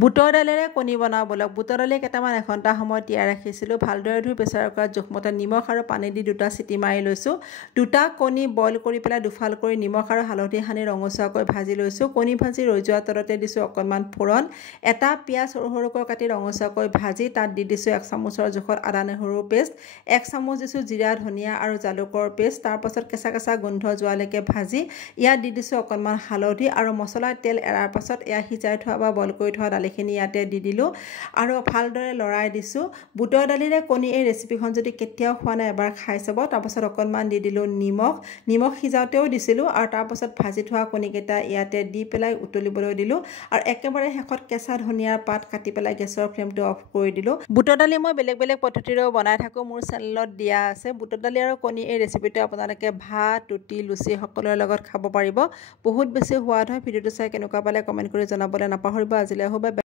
বুটৰ দালিৰে কণী বনাওঁ বলক। বুটৰ দালি কেইটামান এঘণ্টা সময় তিয়াই ৰাখিছিলোঁ। ভালদৰে ধুই প্ৰেছাৰ কুকাৰত জোখমতে নিমখ আৰু পানী দি 2টা চিটি মাৰি লৈছোঁ। 2টা কণী বইল কৰি পেলাই দুফাল কৰি নিমখ আৰু হালধি সানি ৰঙচুৱাকৈ ভাজি লৈছোঁ। কণী ভাজি ৰৈ যোৱাৰ তলতে দিছোঁ অকণমান ফোৰণ। এটা পিঁয়াজ সৰু সৰুকৈ কাটি ৰঙচুৱাকৈ ভাজি তাত দি দিছোঁ 1 চামুচৰ জোখত আদা নহৰুৰ পেষ্ট, 1 চামুচ দিছোঁ জিৰা ধনিয়া আৰু জালুকৰ পেষ্ট। তাৰপাছত কেঁচা কেঁচা গোন্ধ যোৱালৈকে ভাজি ইয়াত দি দিছোঁ অকণমান হালধি আৰু মছলাৰ তেল এৰাৰ পাছত এয়া সিজাই থোৱা বা বইল কৰি থোৱা দালিখিনি ইয়াতে দি দিলোঁ আৰু ভালদৰে লৰাই দিছোঁ। বুটৰ দালিৰে কণী এই ৰেচিপিখন যদি কেতিয়াও খোৱা নাই এবাৰ খাই চাব। তাৰপাছত অকণমান দি দিলোঁ নিমখ সিজাওঁতেও দিছিলোঁ আৰু তাৰপাছত ভাজি থোৱা কণীকেইটা ইয়াতে দি পেলাই উতলিবলৈ দিলোঁ আৰু একেবাৰে শেষত কেঁচা ধনিয়াৰ পাত কাটি পেলাই গেছৰ ফ্লেমটো অফ কৰি দিলোঁ। বুটৰ দালি মই বেলেগ বেলেগ পদ্ধতিৰেও বনাই থাকোঁ, মোৰ চেনেলত দিয়া আছে। বুটৰ দালি আৰু কণী এই ৰেচিপিটো আপোনালোকে ভাত, ৰুটি, লুচি সকলোৰে লগত খাব পাৰিব। বহুত বেছি সোৱাদ হয়। ভিডিঅ'টো চাই কেনেকুৱা পালে কমেণ্ট কৰি জনাবলৈ নাপাহৰিব। আজিলৈ হ'ব।